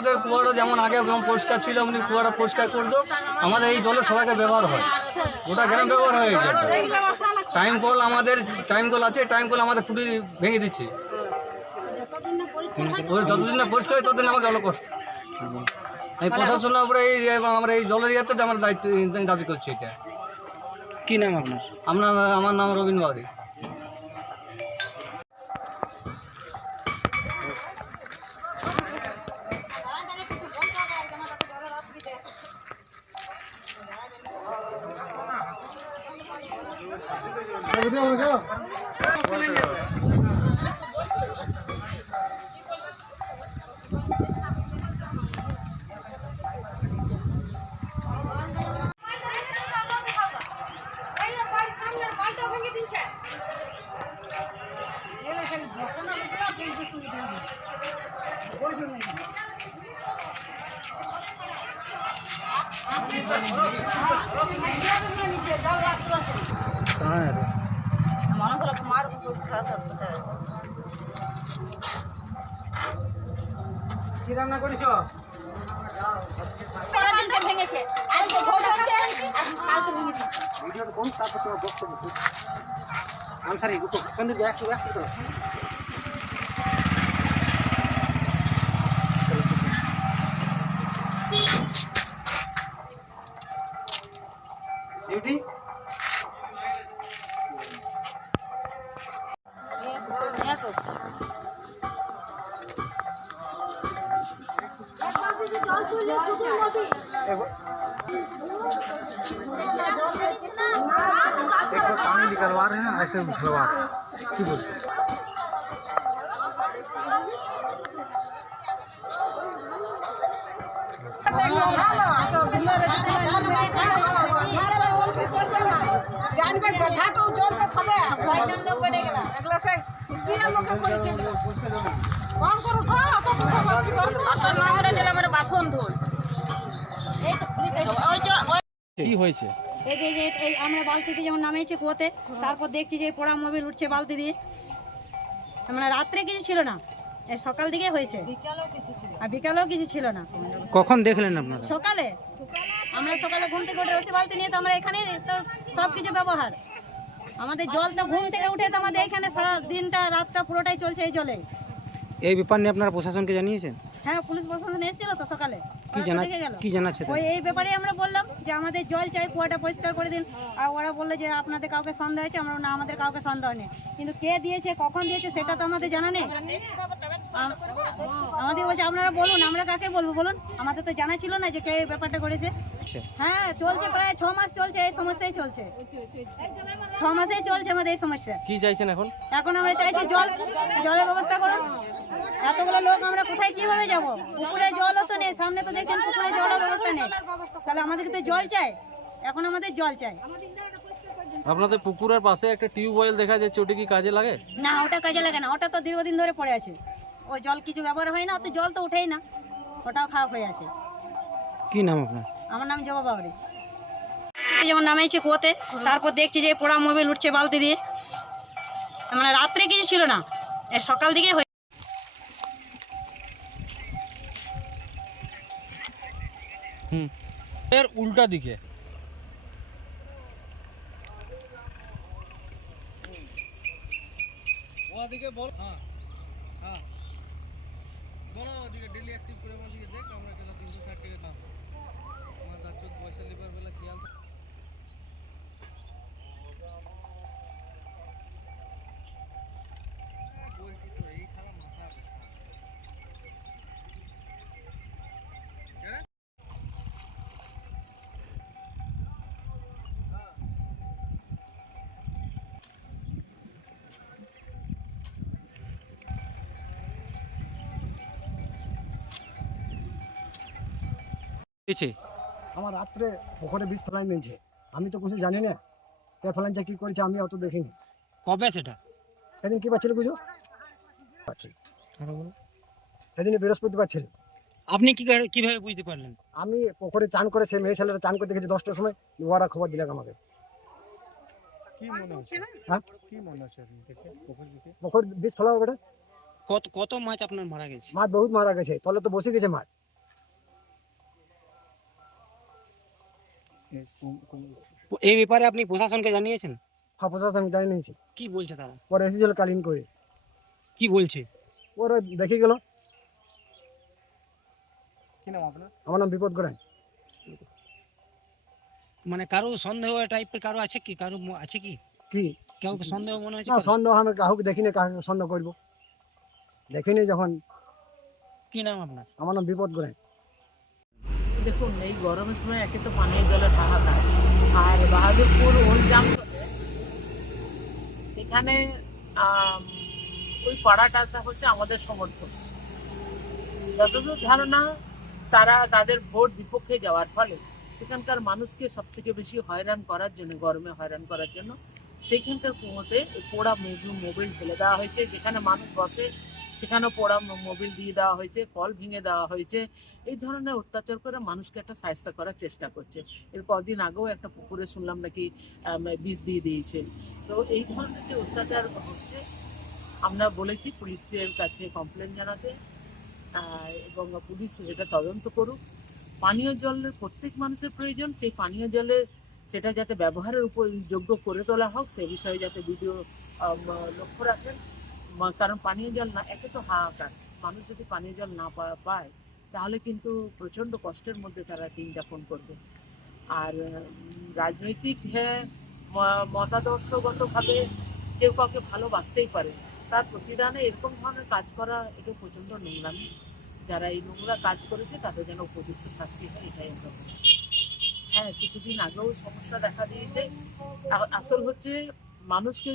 আমাদের কুয়াটা যেমন আগে যেমন পরিষ্কার ছিল এমনি কুয়াটা পরিষ্কার করে দাও। আমাদের এই জলে সবাইকে ব্যবহার হয়। গোটা গ্রাম ব্যবহার হয় টাইম কল আমাদের টাইম কল আছে টাইম কল আমাদের ফুটি ভেঙে দিচ্ছে। যতদিন না পরিষ্কার হয় ততদিন আমার জল কষ্ট এই প্রশাসনের উপরে এই আমরা এই জলের ইয়েতে আমরা দায়িত্ব দাবি করছি এটা। কি নাম আপনার? আপনার আমার নাম রবীন বাউরি মনে হলো খারাপ কোথায় কি রান্না করেছ পরের দিনকে ভেঙেছে। আজকে ভোট হচ্ছে আর কালকে ভেঙে দিচ্ছে। ভিডিওটা কোন তারপর তোমার বক্তব্য? আনসারি গুপ সন্দীপ একটু একটু एक बार पानी निकलवा रहे हैं ऐसे उछलवा रहे हैं बोलते हैं Thank you. হয়েছে। এই যে যে এই আমরা বালতিতে যেমন নামিয়েছি কুয়োতে তারপর দেখছি যে পোড়া মোবিল উঠছে বালতি দিয়ে মানে রাত্রে কিছু ছিল না এই সকাল দিকে হয়েছে। আর বিকালেও কিছু ছিল না। কখন দেখলেন আপনারা? সকালে? আমরা সকালে ঘুম থেকে উঠে রসি বালতি নিয়ে তো আমরা এখানে তো সব কিছু ব্যবহার। আমাদের জল তো ঘুম থেকে উঠে তো আমাদের এখানে সারা দিনটা রাতটা পুরোটাই চলছে এই জলে। এই ব্যাপার নিয়ে আপনারা প্রশাসনকে জানিয়েছেন? হ্যাঁ পুলিশ প্রশাসন এসেছিল তো সকালে। কি ওরা জানা কি জানাচ্ছে ওই এই ব্যাপারে আমরা বললাম যে আমাদের জল চাই কুয়াটা পরিষ্কার করে দিন। আর ওরা বলল যে আপনাদের কাউকে সন্দেহ হয়েছে? আমরা না আমাদের কাউকে সন্দেহ নেই কিন্তু কে দিয়েছে কখন দিয়েছে সেটা তো আমাদের জানা নেই। আমাদের বলছে আপনারা বলুন আমরা কাকে বলব? বলুন আমাদের তো জানা ছিল না যে কে এই ব্যাপারটা করেছে। আচ্ছা। হ্যাঁ চলছে প্রায় ছ মাস চলছে এই সমস্যাই চলছে। ছ মাসেই চলছে আমাদের এই সমস্যা। কি চাইছেন এখন? এখন আমরা চাইছি জল জলের ব্যবস্থা করুন। এতগুলো লোক আমরা কোথায় কীভাবে যাব? পুকুরে জলও তো নেই সামনে তো দেখছেন পুকুরে জলের ব্যবস্থা নেই। তাহলে আমাদেরকে তো জল চাই? এখন আমাদের জল চাই। আপনাদের পুকুরের পাশে একটা টিউবওয়েল দেখা যাচ্ছে ওটা কি কাজে লাগে? না ওটা কাজে লাগে না ওটা তো দীর্ঘদিন ধরে পড়ে আছে। ওই জল কিছু ব্যবহার হয় না ওতে জল তো উঠেই না। ওটাও খারাপ হয়ে আছে। কি নাম আপনার? আমার নাম জবা বাবরি। যেমন নামিয়েছি কুয়োতে, তারপর দেখছি যে পোড়া মোবিল উঠছে বালতি দিয়ে। মানে রাত্রে কিছু ছিল না সকাল দিকে হয়ে এর উল্টা দিকে। বল হ্যাঁ হ্যাঁ। বলো ডেলি অ্যাক্টিভ করে দেখ আমরা তিনশো ষাট টাকা পয়সা লিবার বেলা খেয়াল থাকে। বলছি তো এই। আমার রাত্রে পুকুরে বিষ ফেলাই নিয়েছে। আমি তো কিছু জানি না। কে ফেলাইছে কি করেছে আমি অত দেখিনি। কবে সেটা? সেদিন কি পাচ্ছিল কিছু পাচ্ছি সেদিন বৃহস্পতিবার ছিল। আপনি কি কীভাবে বুঝতে পারলেন? আমি পুকুরে চান করে সে মেয়ে ছেলেরা চান করে দেখেছি দশটার সময় ওরা খবর দিলাম আমাকে। হ্যাঁ? পুকুর বিষ কত কত মাছ আপনার মারা গেছে? মাছ বহুত মারা গেছে তলে তো বসে গেছে মাছ। এই ব্যাপারে আপনি প্রশাসনকে জানিয়েছেন? হ্যাঁ প্রশাসন আমি জানি কি বলছে তারা? ওরা এসেছিল কালীন করে। কি বলছে? ওরা দেখে গেল। কি নাম আপনার? আমার নাম বিপদ করেন মানে কারও সন্দেহ টাইপের কারও আছে কি? কারও আছে কি? কি? কাউকে সন্দেহ মনে হচ্ছে না সন্দেহ আমি কাউকে দেখিনি কাউকে সন্দেহ করব। দেখিনি যখন। কি নাম আপনার? আমার নাম বিপদ করেন দেখুন, এই গরমের সময় একে তো পানীয় জলের হাহাকার আর বাহাদুরপুর ওল্ড জাংশনে সেখানে ওই পাড়াটা হচ্ছে আমাদের সমর্থন যতদূর ধারণা, তারা তাদের ভোট বিপক্ষে যাওয়ার ফলে সেখানকার মানুষকে সব থেকে বেশি হয়রান করার জন্য, গরমে হয়রান করার জন্য, সেইখানকার কুয়োতে পোড়া মোবিল ঢেলে দেওয়া হয়েছে, যেখানে মানুষ বসে সেখানেও পোড়া মোবিল দিয়ে দেওয়া হয়েছে, কল ভেঙে দেওয়া হয়েছে। এই ধরনের অত্যাচার করে মানুষকে একটা সাহায্য করার চেষ্টা করছে। এর কদিন আগেও একটা পুকুরে শুনলাম নাকি বিষ দিয়ে দিয়েছে। তো এই ধরনের যে অত্যাচার হচ্ছে, আমরা বলেছি পুলিশের কাছে কমপ্লেন জানাতে এবং পুলিশ এটা তদন্ত করুক। পানীয় জলের প্রত্যেক মানুষের প্রয়োজন, সেই পানীয় জলের সেটা যাতে ব্যবহারের উপর যোগ্য করে তোলা হোক, সে বিষয়ে যাতে ভিডিও লক্ষ্য রাখেন। কারণ পানীয় জল না, একে তো হাহাকার। মানুষ যদি পানীয় জল না পায়, তাহলে কিন্তু প্রচণ্ড কষ্টের মধ্যে তারা দিন যাপন করবে। আর রাজনৈতিক হ্যাঁ মতাদর্শগতভাবে কেউ কাউকে ভালোবাসতেই পারে। তার প্রতিদানে এরকম ধরনের কাজ করা এটা প্রচণ্ড নোংরামি। যারা এই নোংরা কাজ করেছে, তাদের যেন উপযুক্ত শাস্তি হয়, এটাই আমরা হ্যাঁ কিছুদিন আগেও সমস্যা দেখা দিয়েছে। আসল হচ্ছে মানুষকে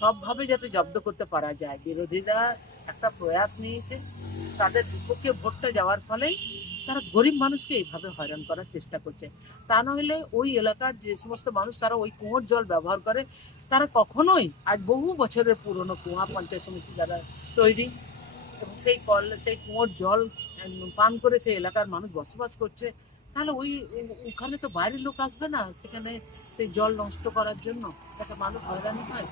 সবভাবে যাতে জব্দ করতে পারা যায়। বিরোধীরা একটা প্রয়াস নিয়েছে, তাদের বিপক্ষে ভোটটা যাওয়ার ফলেই তারা গরিব মানুষকে এইভাবে হয়রান করার চেষ্টা করছে। তা নইলে ওই এলাকার যে সমস্ত মানুষ, তারা ওই কুয়োর জল ব্যবহার করে, তারা কখনোই আজ বহু বছরের পুরনো কুয়া পঞ্চায়েত সমিতি দ্বারা তৈরি এবং সেই কল, সেই কুয়োর জল পান করে সেই এলাকার মানুষ বসবাস করছে। তাহলে ওই ওখানে তো বাইরের লোক আসবে না, সেখানে সেই জল নষ্ট করার জন্য? একটা মানুষ হয়রানি হয়?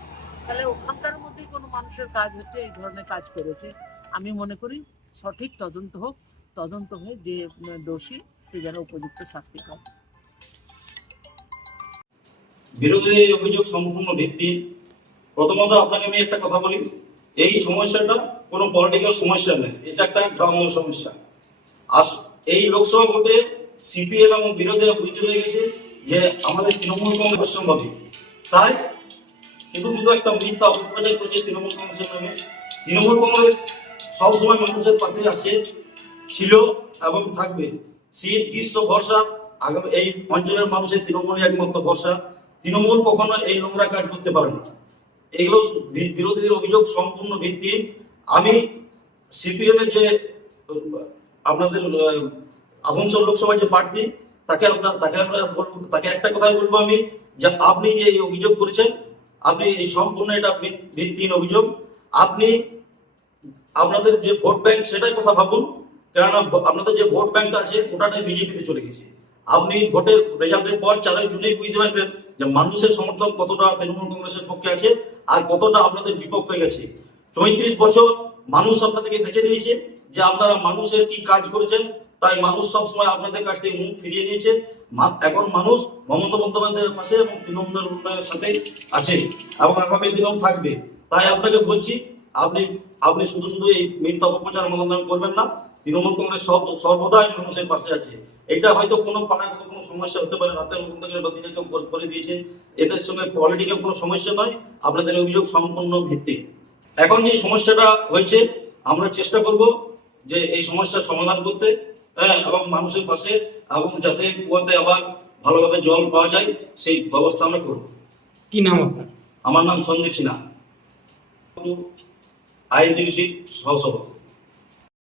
তাহলে ওখানকার মধ্যেই কোনো মানুষের কাজ হচ্ছে, এই ধরনের কাজ করেছে। আমি মনে করি সঠিক তদন্ত হোক, তদন্ত হয়ে যে দোষী, সে যেন উপযুক্ত শাস্তি পায়। বিরোধীদের অভিযোগ সম্পূর্ণ ভিত্তিহীন প্রথমত আপনাকে আমি একটা কথা বলি, এই সমস্যাটা কোনো পলিটিক্যাল সমস্যা নেই এটা একটা গ্রাম্য সমস্যা। আস এই লোকসভা ভোটে সিপিএম এবং বিরোধীরা বুঝতে লেগেছে যে আমাদের তৃণমূল কংগ্রেস সম্ভাবী তাই শুধু শুধু একটা মিথ্যা অপপ্রচার করছে তৃণমূল কংগ্রেসের নামে। তৃণমূল কংগ্রেস সবসময় মানুষের পাশে আছে, ছিল এবং থাকবে। শীত, গ্রীষ্ম ভরসা আগামী এই অঞ্চলের মানুষের তৃণমূলই একমাত্র ভরসা। তৃণমূল কখনো এই নোংরা কাজ করতে পারে না। এগুলো বিরোধীদের অভিযোগ সম্পূর্ণ ভিত্তিহীন। আমি সিপিএম এর যে, আপনাদের আসানসোল লোকসভার যে প্রার্থী তাকে আপনার তাকে আমরা বলব, তাকে একটা কথাই বলব আমি, যে আপনি যে এই অভিযোগ করেছেন, আপনি এই সম্পূর্ণ এটা ভিত- ভিত্তিহীন অভিযোগ। আপনি, আপনাদের যে ভোট ব্যাংক, সেটাই কথা ভাবুন। কেননা আপনাদের যে ভোট ব্যাংকটা আছে ওটাটাই বিজেপিতে চলে গেছে। আপনি ভোটের রেজাল্টের পর চারই জুনেই বুঝতে পারবেন যে মানুষের সমর্থন কতটা তৃণমূল কংগ্রেসের পক্ষে আছে আর কতটা আপনাদের বিপক্ষে গেছে। চৌত্রিশ বছর মানুষ আপনাদেরকে দেখে নিয়েছে যে আপনারা মানুষের কি কাজ করেছেন তাই মানুষ সবসময় আপনাদের কাছ থেকে মুখ ফিরিয়ে নিয়েছে। এখন মানুষ মমতা বন্দ্যোপাধ্যায়ের পাশে এবং তৃণমূলের উন্নয়নের সাথে আছে এবং আগামী দিনেও থাকবে। তাই আপনাকে বলছি, আপনি আপনি শুধু শুধু এই মিথ্যা অপপ্রচার মনোনয়ন করবেন না, তৃণমূল কংগ্রেস সব, সর্বদাই মানুষের পাশে আছে। এটা হয়তো কোনো পাড়ায় কোনো সমস্যা হতে পারে, রাতের মধ্যে বা দিনে কেউ করে- করে দিয়েছে। এদের সঙ্গে পলিটিক্যাল কোনো সমস্যা নয়, আপনাদের অভিযোগ সম্পূর্ণ ভিত্তি এখন যে সমস্যাটা হয়েছে, আমরা চেষ্টা করব যে এই সমস্যার সমাধান করতে। হ্যাঁ এবং মানুষের পাশে এবং যাতে কুয়াতে আবার ভালোভাবে জল পাওয়া যায় সেই ব্যবস্থা আমরা করব। কি নাম আপনার? আমার নাম সন্দীপ সিনহা। আইএনটিসি সহসভা